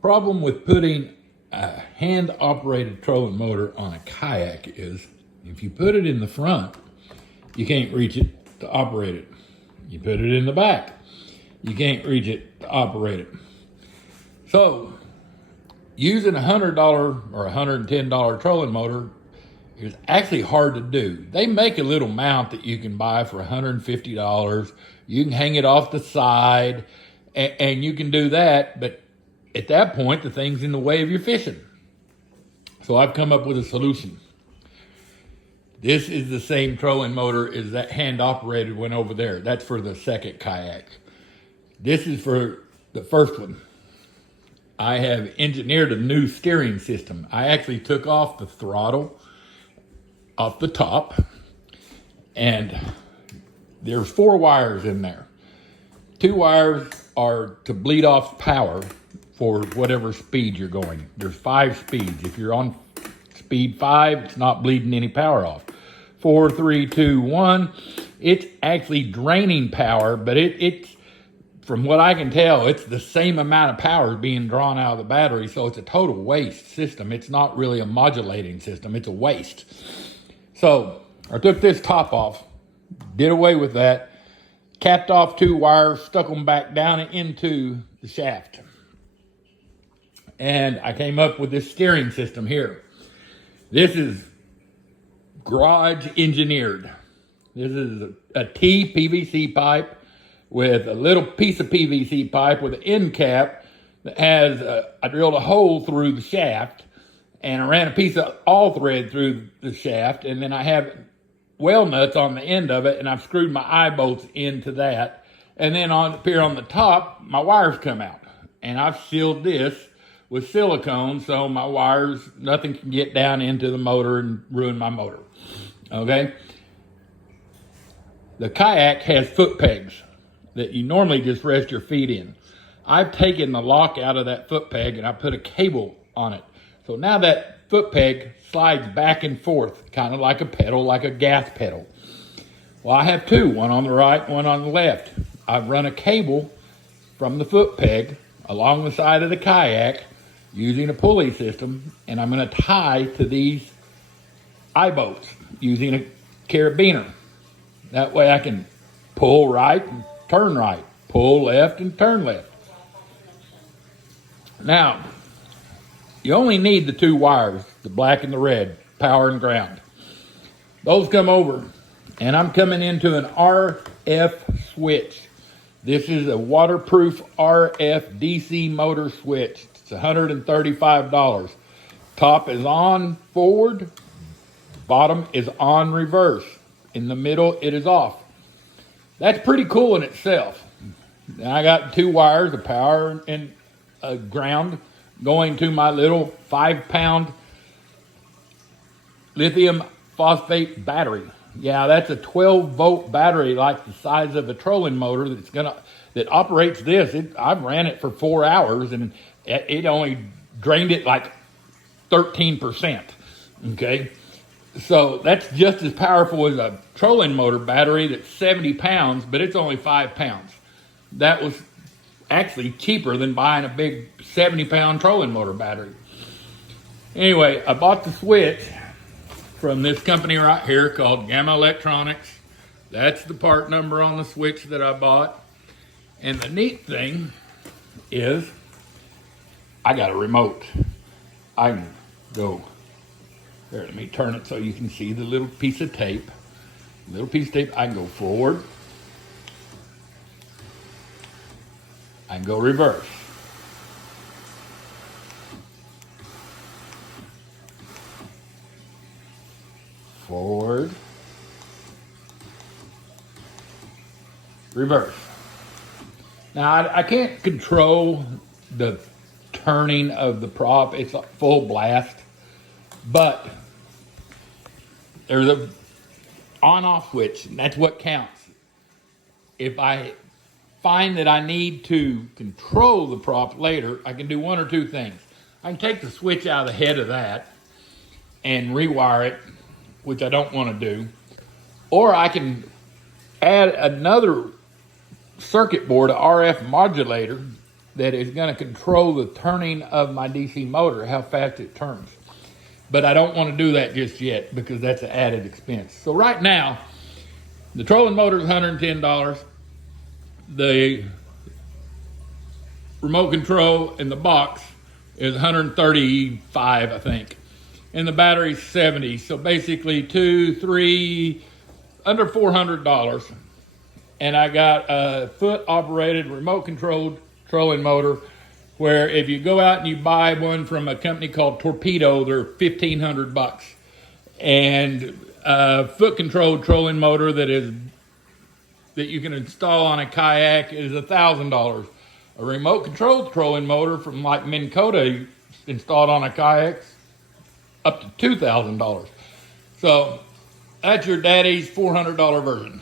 Problem with putting a hand-operated trolling motor on a kayak is if you put it in the front, you can't reach it to operate it. You put it in the back, you can't reach it to operate it. So using $100 or $110 trolling motor is actually hard to do. They make a little mount that you can buy for $150. You can hang it off the side and you can do that, but at that point, the thing's in the way of your fishing. So I've come up with a solution. This is the same trolling motor as that hand-operated one over there. That's for the second kayak. This is for the first one. I have engineered a new steering system. I actually took off the throttle off the top, and there's 4 wires in there. 2 wires are to bleed off power for whatever speed you're going. There's 5 speeds. If you're on speed 5, it's not bleeding any power off. 4, 3, 2, 1, it's actually draining power, but it's, from what I can tell, it's the same amount of power being drawn out of the battery, so it's a total waste system. It's not really a modulating system, it's a waste. So I took this top off, did away with that, capped off 2 wires, stuck them back down into the shaft. And I came up with this steering system here. This is garage engineered. This is a T PVC pipe with a little piece of PVC pipe with an end cap that has, I drilled a hole through the shaft and I ran a piece of all thread through the shaft, and then I have well nuts on the end of it, and I've screwed my eye bolts into that. And then up here on the top, my wires come out, and I've sealed this with silicone so my wires, nothing can get down into the motor and ruin my motor. Okay? The kayak has foot pegs that you normally just rest your feet in. I've taken the lock out of that foot peg and I put a cable on it. So now that foot peg slides back and forth, kind of like a pedal, like a gas pedal. Well, I have 2, one on the right, one on the left. I've run a cable from the foot peg along the side of the kayak using a pulley system, and I'm going to tie to these eye bolts using a carabiner. That way I can pull right and turn right, pull left and turn left. Now, you only need the 2 wires, the black and the red, power and ground. Those come over, and I'm coming into an RF switch. This is a waterproof RF DC motor switch. It's $135. Top is on forward, bottom is on reverse. In the middle, it is off. That's pretty cool in itself. Now I got 2 wires of power and ground going to my little 5-pound lithium phosphate battery. Yeah, that's a 12-volt battery, like the size of a trolling motor that operates this. I've ran it for 4 hours and it only drained it like 13%. Okay, so that's just as powerful as a trolling motor battery that's 70 pounds, but it's only 5 pounds. That was actually cheaper than buying a big 70-pound trolling motor battery. Anyway, I bought the switch from this company right here called Gamma Electronics. That's the part number on the switch that I bought. And the neat thing is I got a remote. I can go, here, let me turn it so you can see the little piece of tape. I can go forward. I can go reverse. Forward. Reverse. Now, I can't control the turning of the prop. It's a full blast. But there's a on-off switch, and that's what counts. If I find that I need to control the prop later, I can do 1 or 2 things. I can take the switch out of the head of that and rewire it, which I don't want to do. Or I can add another circuit board, a RF modulator, that is going to control the turning of my DC motor, how fast it turns. But I don't want to do that just yet because that's an added expense. So right now, the trolling motor is $110. The remote control in the box is $135, I think. And the battery's $70. So basically under $400. And I got a foot operated remote controlled trolling motor where if you go out and you buy one from a company called Torpedo, they're $1,500. And a foot controlled trolling motor that you can install on a kayak is $1,000. A remote controlled trolling motor from like Minn Kota installed on a kayak up to $2,000. So that's your daddy's $400 version.